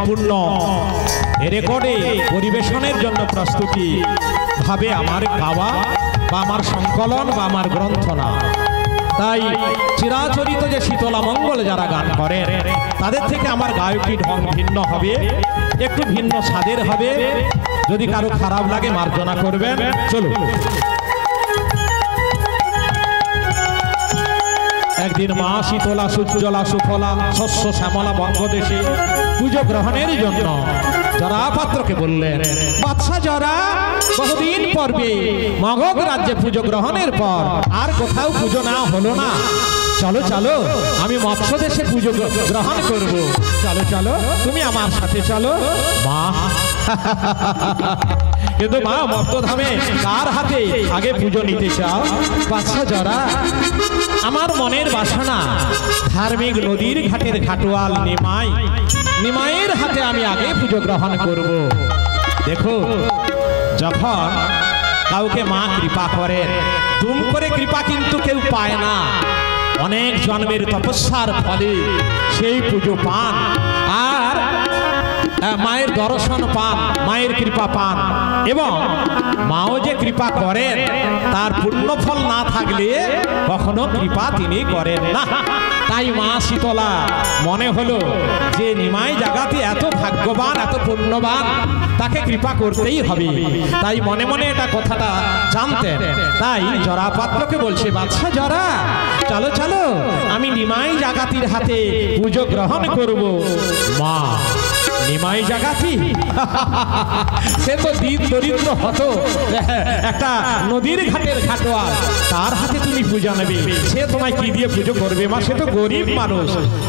সম্পূর্ণ রেকর্ডে পরিবেশনের জন্য প্রস্তুতি ভাবে আমার গাওয়া বা আমার সংকলন বা আমার গ্রন্থ না। তাই চিরাচরিত যে শীতলা মঙ্গল যারা গান করেন তাদের থেকে আমার গায়কী ঢং ভিন্ন হবে, একটু ভিন্ন স্বাদের হবে। যদি কারো খারাপ লাগে মার্জনা করবেন। চলুন। একদিন মা শীতলা সুজলা সুফলা শস্য শ্যামলা বঙ্গদেশে পুজো গ্রহণের জন্য জরা পাত্রকে বললেন, বাদশা জরা, বহুদিন পর্বে মগধ রাজ্যে পুজো গ্রহণের পর আর কোথাও পুজো না হলো না, চলো চলো আমি মৎস্য দেশে পুজো গ্রহণ করব, চলো চলো তুমি আমার সাথে চলো। মা কিন্তু মা মর্তধামে কার হাতে আগে পুজো নিতে চাও? বাদশা জরা, আমার মনের বাসনা ধার্মিক নদীর ঘাটের ঘাটোয়াল নিমাইয়ের হাতে আমি আগে পুজো গ্রহণ করব। দেখো, যখন কাউকে মা কৃপা করেন, দুম করে কৃপা কিন্তু কেউ পায় না, অনেক জন্মের তপস্যার ফলে সেই পুজো পান আর মায়ের দর্শন পান, মায়ের কৃপা পান। এবং মাও যে কৃপা করেন তার পুণ্যফল না থাকলে কখনো কৃপা তিনি করেন না। তাই মা শীতলা মনে হলো যে নিমাই জাগাতে এত ভাগ্যবান, এত পুণ্যবান, তাকে কৃপা করতেই হবে। তাই মনে মনে এটা কথাটা জানতেন। তাই জরা পাত্রকে বলছে, বাদশা জরা, চলো চলো আমি নিমাই জাগাতির হাতে পুজো গ্রহণ করব। মা, নিমাই জাগাতি? সে তো দিন দরিদ্র হতো, একটা নদীর ঘাটের ঘাটোয়াল, তার হাতে তুমি পূজা নেবে? সে তোমায় কি দিয়ে পুজো করবে মা? সে তো গরিব মানুষ।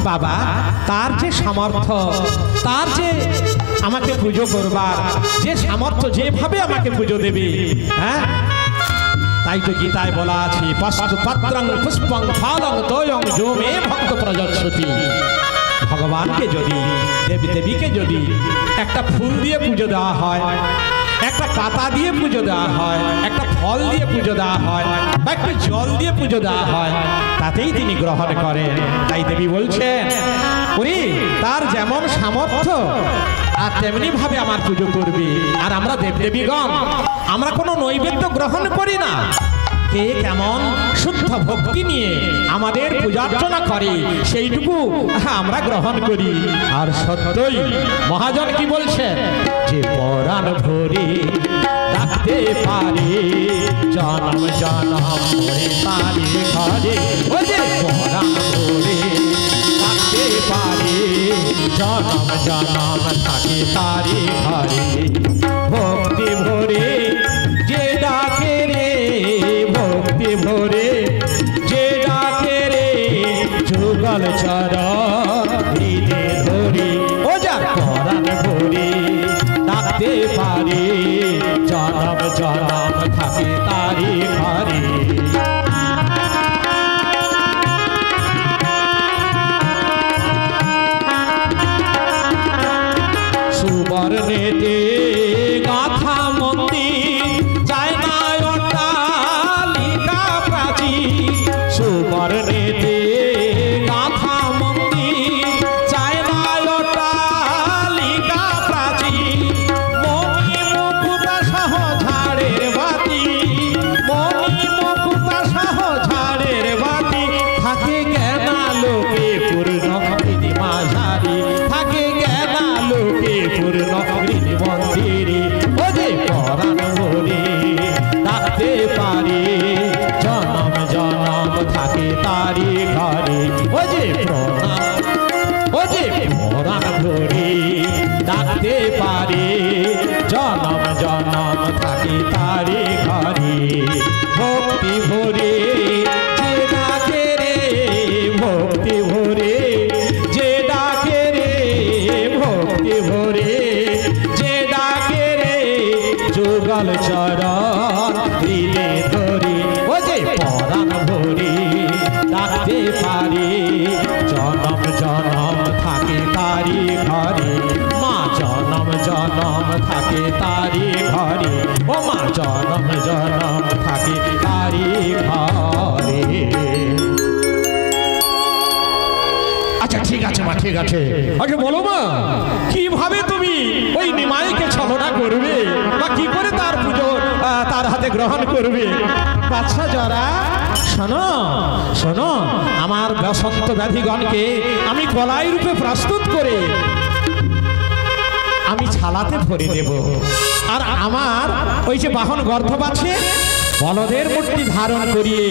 বাবা, তার যে সামর্থ্য, তার যে আমাকে পুজো করবার যে সামর্থ্য, যেভাবে আমাকে পুজো দেবে, হ্যাঁ, তাই তো গীতায় বলা আছে, পাত্রং পুষ্পং ফলং তোয়ং যো মে ভক্ত প্রযচ্ছতি। ভগবানকে যদি, দেবী দেবীকে যদি একটা ফুল দিয়ে পুজো দেওয়া হয়, একটা পাতা দিয়ে পুজো দেওয়া হয়, একটা ফল দিয়ে পুজো দেওয়া হয়, বা একটু জল দিয়ে পুজো দেওয়া হয়, তাতেই তিনি গ্রহণ করেন। তাই দেবী বলছেন, ওরে তার যেমন সামর্থ্য আর তেমনি ভাবে আমার পুজো করবে। আর আমরা দেবদেবীগণ আমরা কোনো নৈবেদ্য গ্রহণ করি না, কে কেমন শুদ্ধ ভক্তি নিয়ে আমাদের পূজার্চনা করে সেইটুকু আমরা গ্রহণ করি। আর সত্যই মহাজন কি বলছেন, যে পরাণ ভরে রাখতে পারে জনম জনম ভরে তারে ঘরে, ও যে পরাণ ভরে রাখতে পারে জনম জনম থাকে তারে ঘরে। ভক্তি ভরে যে ডাকে রে, ভক্তি ভরে যে ডাকে রে, যুগল চরণ হৃদে ধরে, ও যার পরাণ ভরে ডাকতে পারে জনম জনম থাকে তারি ঘরে। সুবর্ণেতে গাথা মন্দির, যায় না অট্টালিকা প্রাচীর। সুবর্ণেতে গাথা মন্দির, যায় না অট্টালিকা প্রাচীর। মণি মুকুতা সহ ঝাড়ের বাতি, মণি মুকুতা সহ ঝাড়ের বাতি, থাকে জ্ঞানা লোকে পূর্ণ নীলিমা ঝাড়ি, থাকে জ্ঞানা লোকে পূর্ণ নীলি মন্দিরে। ও যে পরাণ ভরে ডাকতে পারে জনম জনম থাকে তারি ঘরে। ও যে প্রণাম, ও যে পরাণ ভরে ডাকতে পারে জনম জনম থাকে তারি ঘরে। ভক্তি ভরে যে ডাকে রে, ভক্তি ভরে যে ডাকে রে, ভক্তি ভরে যে ডাকে রে, যুগল চরণ হৃদে ধরে। ও যে পরাণ ভরে ডাকতে পারে জনম জনম থাকে তারি ঘরে। মা জনম জনম থাকে তারি ঘরে, ও মা জনম জনম থাকে তারি ঘরে। আচ্ছা ঠিক আছে মা, ঠিক আছে। আচ্ছা বলো মা, কি ভাবে তুমি ওই নিমাইকে ছলনা করবে বা কি করে তার পুজো তার হাতে গ্রহণ করবে? বাচ্চা জরা শোনো শোনো, আমার বসন্ত ব্যাধিগণকে আমি কলাই রূপে প্রস্তুত করে আমি ছালাতে ভরে দেব। আর আমার ওই যে বাহন গর্ধব আছে, বলদের মূর্তি ধারণ করিয়ে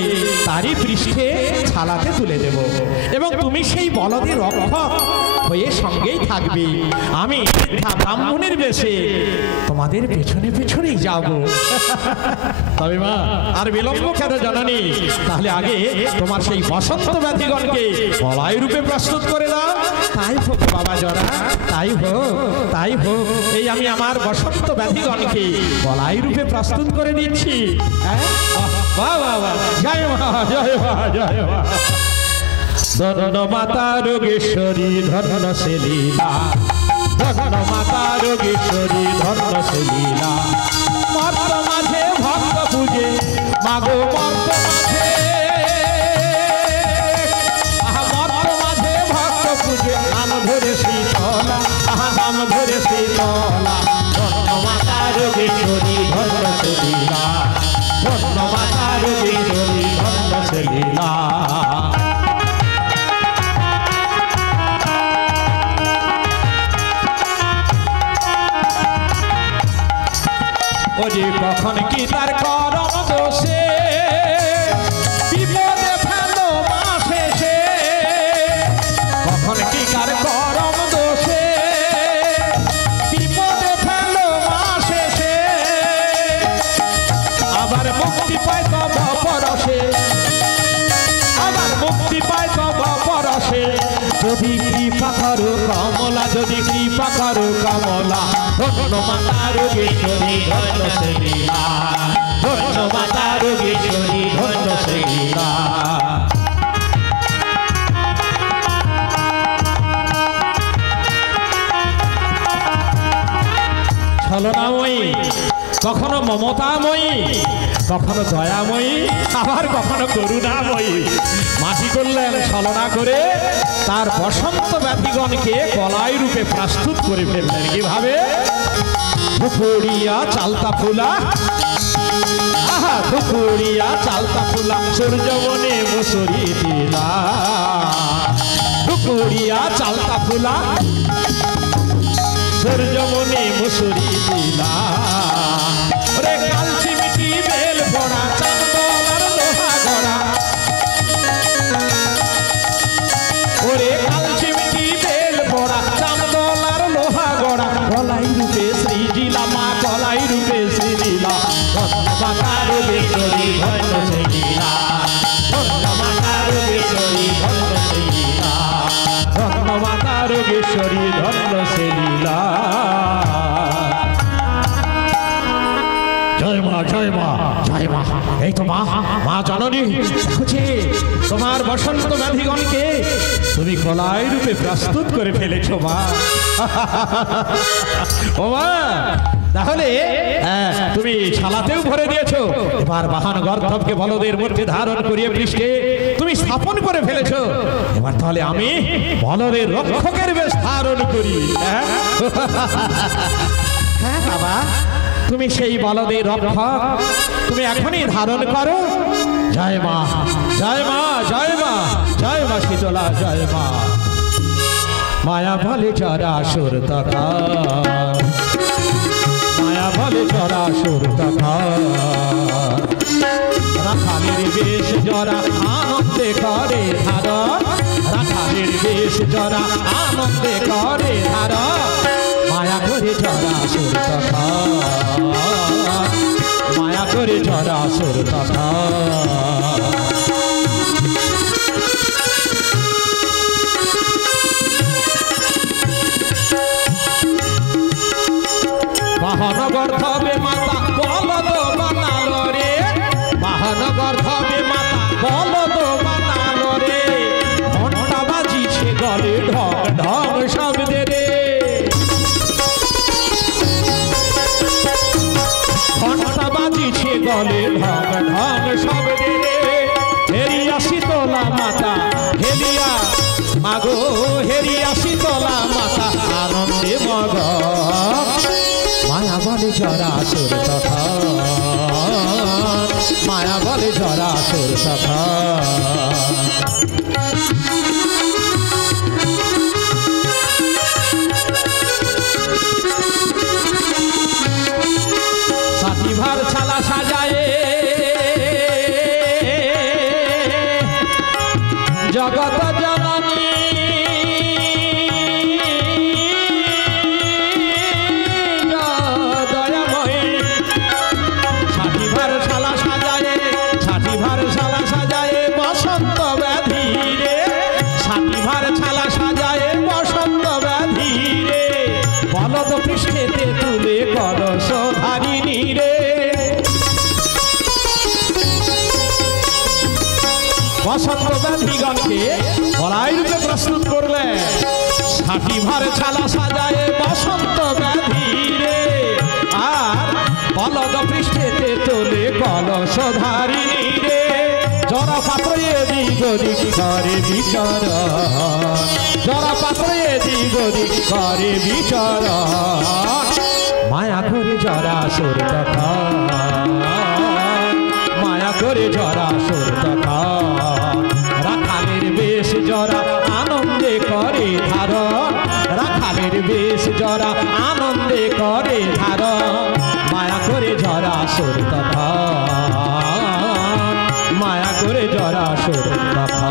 তারই পৃষ্ঠে ছালাতে তুলে দেব। এবং তুমি সেই বলদের রক্ষক হয়ে সঙ্গেই থাকবে। আমি ব্রাহ্মণের বেশে তোমাদের পেছনে পেছনেই যাব। তবে মা আর বিলম্ব কেন জননী? তাহলে আগে তোমার সেই বসন্ত ব্যাধিগণকে বলাই রূপে প্রস্তুত করে দাও। তাই হোক বাবা জরা, তাই হোক, তাই হোক। এই আমি আমার বসন্ত ব্যাধিগণকে বলাই রূপে প্রস্তুত করে দিচ্ছি। বাহ বাহ বাহ, জয় মা, জয় মা, জয় মা। ধন্য মাতা যোগেশ্বরী ধন্য সে লীলা, ধন্য মাতা যোগেশ্বরী ধন্য সে লীলা। মর্ত মাঝে ভক্ত পূজে মাগো, মর্ত মাঝে, মর্ত মাঝে ভক্ত পূজে নাম ধরে শীতলা, নাম ধরে শীতলা। ধন্য মাতা যোগেশ্বরী ধন্য সে লীলা, ধন্য মাতা যোগেশ্বরী ধন্য সে লীলা। ওরে কখন কি তার করম দোষে বিপদে ফেলো মা শেষে, কখন কি কার করম দোষে বিপদে ফেলো মা শেষে। আবার মুক্তি পায় তব পরশে, আবার মুক্তি পায় তব পরশে। যদি কৃপা করো কমলা, যদি কৃপা করো কমলা। ধন্য মাতা যোগেশ্বরী ধন্য সে লীলা, ধন্য মাতা যোগেশ্বরী ধন্য সে লীলা। ছলনাময়ী, কখনো মমতাময়ী, কখনো দয়াময়ী, আবার কখনো করুণাময়ী। মাটি করলেন ছলনা করে তার বসন্ত ব্যাধিগণকে কলাই রূপে প্রস্তুত করে ফেললেন। কিভাবে? ধুপুরিয়া চালতা ফুলা, আহা ধুপুরিয়া চালতা ফুলা, সূর্যবনে মুসুরি দিলা। ধুপুরিয়া চালতা ফুলা, সূর্যবনে মুসুরি দিলা। রে কালচি মিটি বেল পড়া চান্দলার লোহা গড়া, ওরে কালচি মিটি বেল পড়া চান্দলার লোহা গড়া। কলাই রূপে শ্রীজিলা মা, কলাই রূপে শ্রীজিলা। ধন্য মাতা যোগেশ্বরী ধন্য সে লীলা, ধন্য মাতা যোগেশ্বরী ধন্য সে লীলা, ধন্য মাতা যোগেশ্বরী ধন্য সে লীলা। জয় মা, জয় মা, জয় মা। এই তো মা, মা জননী দেখছি তোমার বসন্ত ব্যাধিগণকে তুমি কলাই রূপে প্রস্তুত করে ফেলেছো মা। ও মা, তাহলে তুমি ছালাতেও ভরে দিয়েছো। এবার বাহন গর্ধবকে বলদের মধ্যে ধারণ করিয়ে পৃষ্ঠে তুমি স্থাপন করে ফেলেছো। এবার তাহলে আমি বলদের রক্ষকের বেশ ধারণ করি। হ্যাঁ বাবা, তুমি সেই বলদের রক্ষক, তুমি এখনই ধারণ করো। জয় মা, জয় মা, জয় মা, জয় মা শীতলা, জয় মা। মায়া বলে চরা সুর তথা, মায়া বলে চরা সুর তথা। রাখালের বেশ জরা আনন্দে করে ধারণ, রাখালের বেশ জরা আনন্দে করে ধারণ। মায়া করে চরা সুর তথা, মায়া করে চরা সুর তথা। বাহন গর্ধবে মাতা বলদ বানালো রে, বাহন গর্ধবে মাতা বলদ বানালো রে। ঘন্টা বাজিছে গলে ঢং ঢং শব্দে রে, ঘন্টা বাজিছে গলে ঢং ঢং শব্দে রে। হেরিয়া শীতলা মাতা, হেরিয়া মাগো, হেরিয়া শীতলা মাতা আনন্দে মগন। মায়া বলে জরাসুর তখন, মায়া বলে জরাসুর তখন। সাথীভার ছালা সাজায় জগত জননী, দয়াময়ী। সাথীভার ছালা সাজায়, সাথীভার ছালা সাজায় বসন্ত ব্যাধি রে, সাথীভার ছালা সাজায় বসন্ত ব্যাধি রে, বলদ পৃষ্ঠেতে তুলে কলস ধারিণী রে। বসন্ত ব্যাধিগণকে বলাই রূপে প্রস্তুত করলে, সাথীভার ছালা সাজায় বসন্ত ব্যাধি রে, আর বলদ পৃষ্ঠেতে তোলে কলস ধারিণী রে। জরা পাত্র এদিক ওদিক করে বিচরণ, জরা পাত্র এদিক ওদিক করে বিচরণ, মায়া করে জরাসুর তখন, মায়া করে জরাসুর তখন। রাখালের বেশ জরা আনন্দে করে ধারণ, রাখালের বেশ জরা আনন্দে করে ধারণ, মায়া করে জরাসুর তখন, মায়া করে জরাসুর তখন।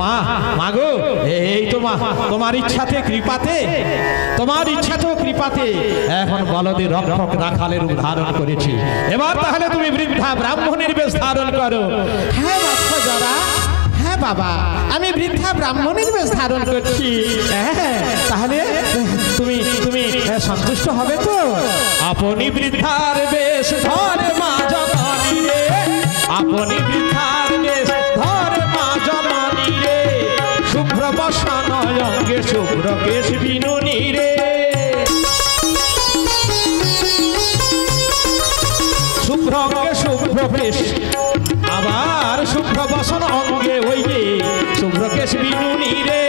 মা, মাগো, এই তো মা, তোমার ইচ্ছাতে কৃপাতে, তোমার ইচ্ছাতেও কৃপাতে এখন বলদের রক্ষক রাখালের রূপ ধারণ করেছি। এবার তাহলে তুমি বৃদ্ধা ব্রাহ্মণের বেশ ধারণ করো। হ্যাঁ বাচ্চ জরা, হ্যাঁ বাবা, আমি বৃদ্ধা ব্রাহ্মণের বেশ ধারণ করছি। হ্যাঁ, তাহলে তুমি তুমি সন্তুষ্ট হবে তো? আপনি বৃদ্ধার বেশ ধরে মা জননী রে, আপনি বৃদ্ধার বেশ ধরে মা জননী রে, শুভ্র বসন অঙ্গে শুভ্র কেশ বিনুনি রে, শুভ্র অঙ্গে শুভ্র বেশ, আবার শুভ্র বসন অঙ্গে ওই যে শুভ্র কেশ বিনুনি রে,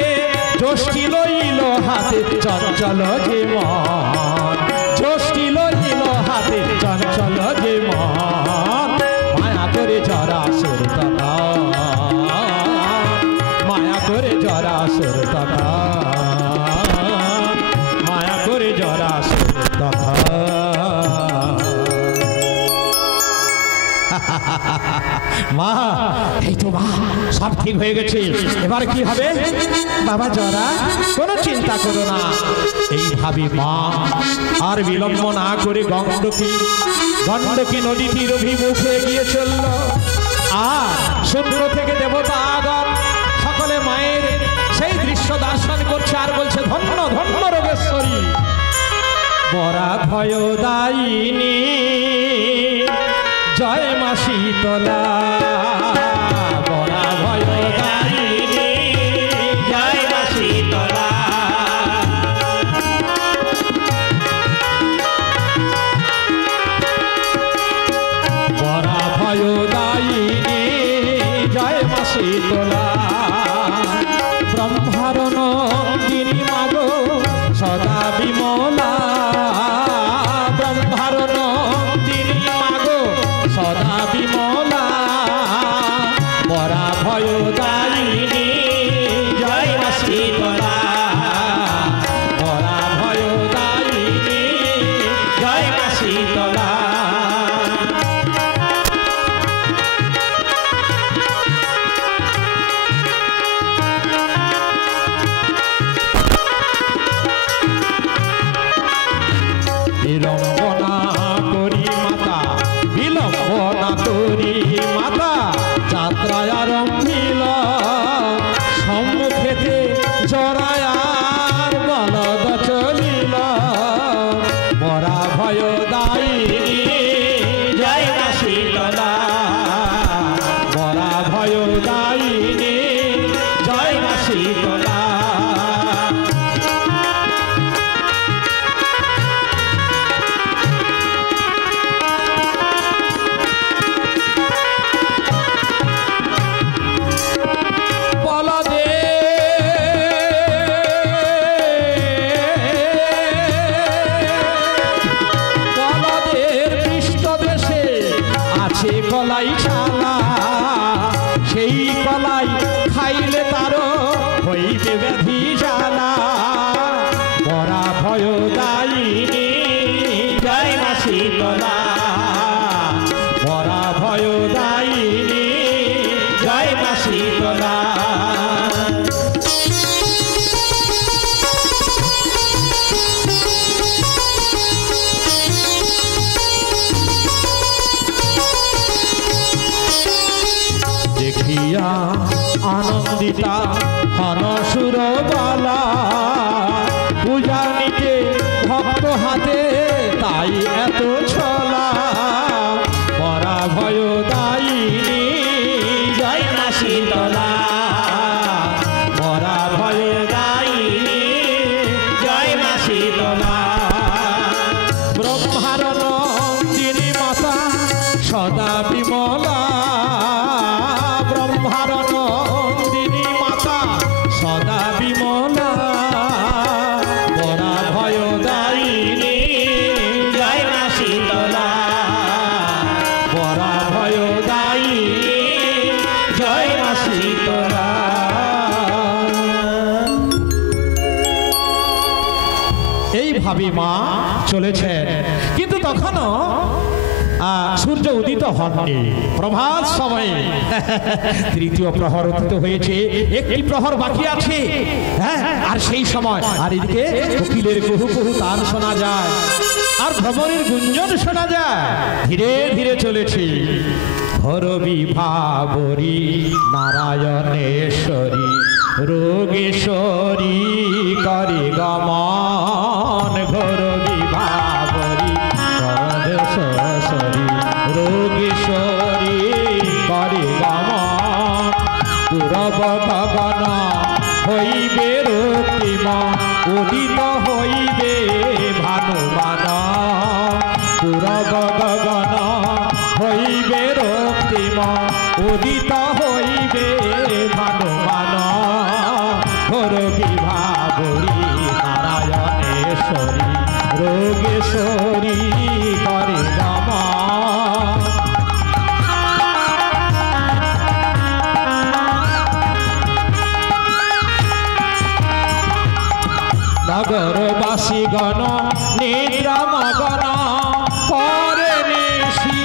যষ্টি লইল হাতে চঞ্চল যে মন, যষ্টি লইল হাতে চঞ্চল যে মন, মায়া করে জরাসুর তখন, মায়া করে জরাসুর তখন, মায়া করে জরাসুর তখন। মা, এই তো মা, সব ঠিক হয়ে গেছে, এবার কি হবে? বাবা জরা, কোনো চিন্তা করো না। এইভাবে মা আর বিলম্ব না করে গণ্ডকী নদীটির অভিমুখে এগিয়ে চলল। আর সমুদ্র থেকে দেবতাগণ সকলে মায়ের সেই দৃশ্য দর্শন করছে আর বলছে ধন্য ধন্য রোগেশ্বরী, বরা ভয়দায়িনী, জয় মা শীতলা, বরা ভয়দায়িনী, জয় মা শীতলা। বরা ভয়দায়িনী, জয় মা শীতলা, ব্রহ্মার নন্দিনী মাগো সদা বিমলা, ব্রহ্মার নন্দিনী মাগো সদা বিমলা, বরা ভয়দায়িনী, জয় মা শীতলা, বরা ভয়দায়িনী, জয় মা শীতলা। বিলম্ব না করি মাতা, বিলম্ব না করি মাতা, যাত্রায় আরম্ভিল, সম্মুখেতে জরায়ার বলদ চলিল, বরা ভয়দায়িনী, জয় মা শীতলা, বরা ভয়দায়িনী, জয় মা শীতলা। বলদে মিটে ব্যাধি জ্বালা মরা ভয় দায়িনী জয় মা শীতলা মরা ভয় দায়িনী জয় মা শীতলা দেখিয়া আনন্দিতা হনসুর বালা পূজা নিতে ভক্ত হাতে তাই এত ছলা মরা ভয় দায়িনী জয় মা শীতলা মরা ভয় দায়িনী জয় মা শীতলা ব্রহ্মার নন্দিনী মাতা সদা বিমলা ব্রহ্মার নন্দিনী মাতা সদা বিমলা মরা ভয় দায়িনী জয় মা শীতলা মরা ভয় দায়িনী জয় মা শীতলা এইভাবে মা চলেছেন কিন্তু তখনও সূর্য উদিত হননি প্রভাত সময়ে তৃতীয় প্রহর উদিত হয়েছে একটি প্রহর বাকি আছে হ্যাঁ আর সেই সময় আর এদিকে কোকিলের কুহু কুহু তার শোনা যায় আর ভ্রমণের গুঞ্জন শোনা যায় ধীরে ধীরে চলেছে হর বিভাবরী নারায়ণেশ্বরী রোগেশ্বরী করে গমন ঘোর বিভাবরী রোগেশ্বরী করে গমন পুরব গগন হইবে রক্তিম উদিত হইবে ভানুমান পুরব গগন হইবে রক্তিম উদিত হইবে ভানুমান ঘোর বিভাবরী নারায়ণেশ্বরী রোগেশ্বরী করে গমন নগরবাসী গণ নিদ্রা মগন করে নিশি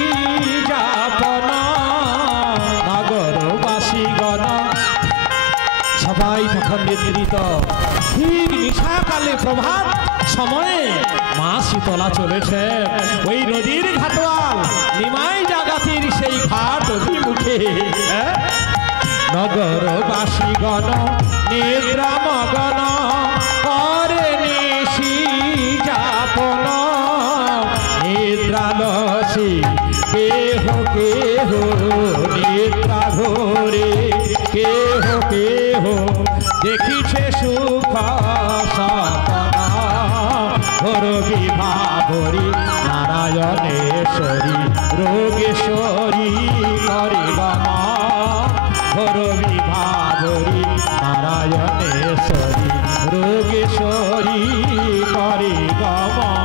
যাপন নগরবাসী গণ সবাই তখন নিদ্রিত ঠিক নিশাকালে প্রভাত সময়ে মা শীতলা চলেছে ওই নদীর ঘাটওয়াল নিমাই জাগাতির সেই ঘাট অভিমুখে নগরবাসী গণ নিদ্রা মগন করে নিশি যাপন নিদ্রালসী কেহ কেহ নিদ্রা ঘোরে কেহ কেহ দেখিছে সুখ সপন ঘোর বিভাবরী নারায়ণেশ্বরী রোগেশ্বরী করে গমন ঘোর বিভাবরী নারায়ণেশ্বরী রোগেশ্বরী করে গমন